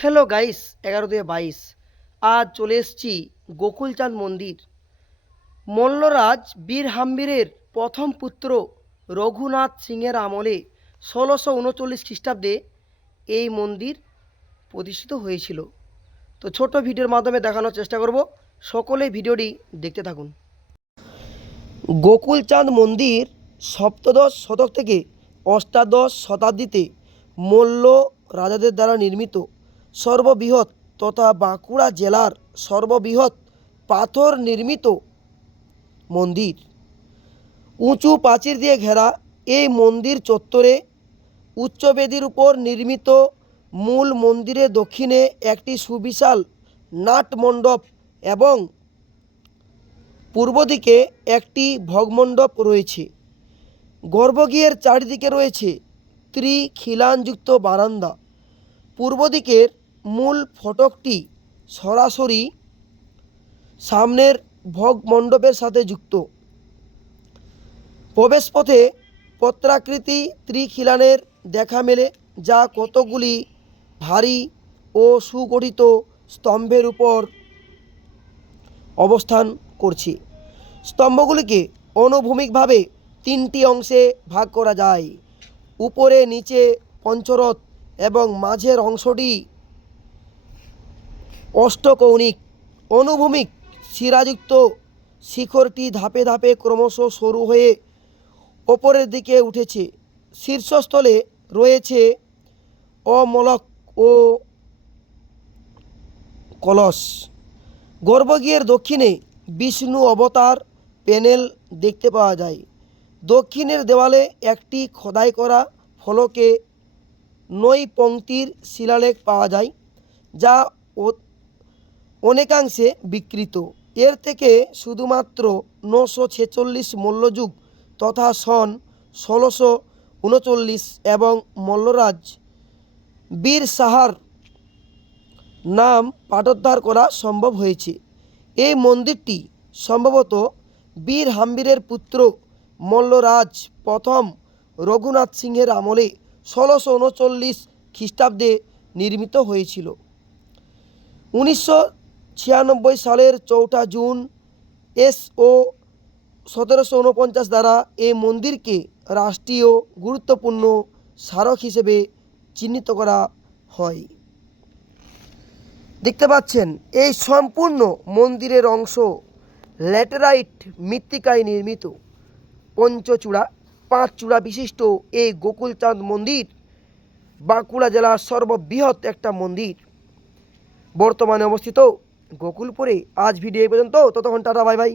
Hello guys, 11-22 আজ চলে এসেছি গোকুলচাঁদ মন্দির। মল্লরাজ বীর হাম্বিরের প্রথম পুত্র রঘুনাথ সিংয়ের আমলে 1639 খ্রিস্টাব্দে এই মন্দির প্রতিষ্ঠিত হয়েছিল। তো ছোট ভিডিওর মাধ্যমে দেখানোর চেষ্টা করব, সকলে ভিডিওটি দেখতে থাকুন। গোকুলচাঁদ মন্দির সপ্তদশ শতক থেকে অষ্টাদশ শতাব্দীতে মল্ল রাজাদের দ্বারা নির্মিত সর্ববৃহৎ তথা বাঁকুড়া জেলার সর্ববৃহৎ পাথর নির্মিত মন্দির। উঁচু প্রাচীর দিয়ে ঘেরা এই মন্দির চত্বরে উচ্চবেদির উপর নির্মিত মূল মন্দিরের দক্ষিণে একটি সুবিশাল নাটমণ্ডপ এবং পূর্ব দিকে একটি ভগমণ্ডপ রয়েছে। গর্ভগৃহের চারিদিকে রয়েছে ত্রিখিলানযুক্ত বারান্দা। পূর্ব দিকের মূল ফটকটি সরাসরি সামনের ভগমণ্ডপের সাথে যুক্ত। প্রবেশপথে পত্রাকৃতি ত্রিখিলানের দেখা মেলে, যা কতগুলি ভারী ও সুগঠিত স্তম্ভের উপর অবস্থান করছে। স্তম্ভগুলিকে অনুভূমিকভাবে তিনটি অংশে ভাগ করা যায়: উপরে নিচে পঞ্চরথ এবং মাঝের অংশটি অষ্টকৌণিক। অনুভূমিক শিরাযুক্ত শিখরটি ধাপে ধাপে ক্রমশ সরু হয়ে ওপরের দিকে উঠেছে। শীর্ষস্থলে রয়েছে অমলক ও কলস। গর্ভগৃহের দক্ষিণে বিষ্ণু অবতার প্যানেল দেখতে পাওয়া যায়। দক্ষিণের দেওয়ালে একটি খোদাই করা ফলকে 9 পংক্তির শিলালেখ পাওয়া যায়, যা অনেকাংশে বিকৃত। এর থেকে শুধুমাত্র 946 মল্লযুগ তথা সন 1639 এবং মল্লরাজ বীর সাহার নাম পাঠোদ্ধার করা সম্ভব হয়েছে। এই মন্দিরটি সম্ভবত বীর হাম্বিরের পুত্র মল্লরাজ প্রথম রঘুনাথ সিংহের আমলে 1639 খ্রিস্টাব্দে নির্মিত হয়েছিল। 1996 সালের 4 জুন SO 1749 দ্বারা এই মন্দিরকে রাষ্ট্রীয় গুরুত্বপূর্ণ স্মারক হিসেবে চিহ্নিত করা হয়। দেখতে পাচ্ছেন এই সম্পূর্ণ মন্দিরের অংশ ল্যাটেরাইট মৃত্তিকায় নির্মিত। পঞ্চচূড়া 5 চূড়া বিশিষ্ট এই গোকুলচাঁদ মন্দির বাঁকুড়া জেলার সর্ববৃহৎ একটা মন্দির বর্তমানে অবস্থিত গোকুলপুরে। আজ ভিডিও এই পর্যন্ত, ততক্ষণ টাটা, বাই বাই।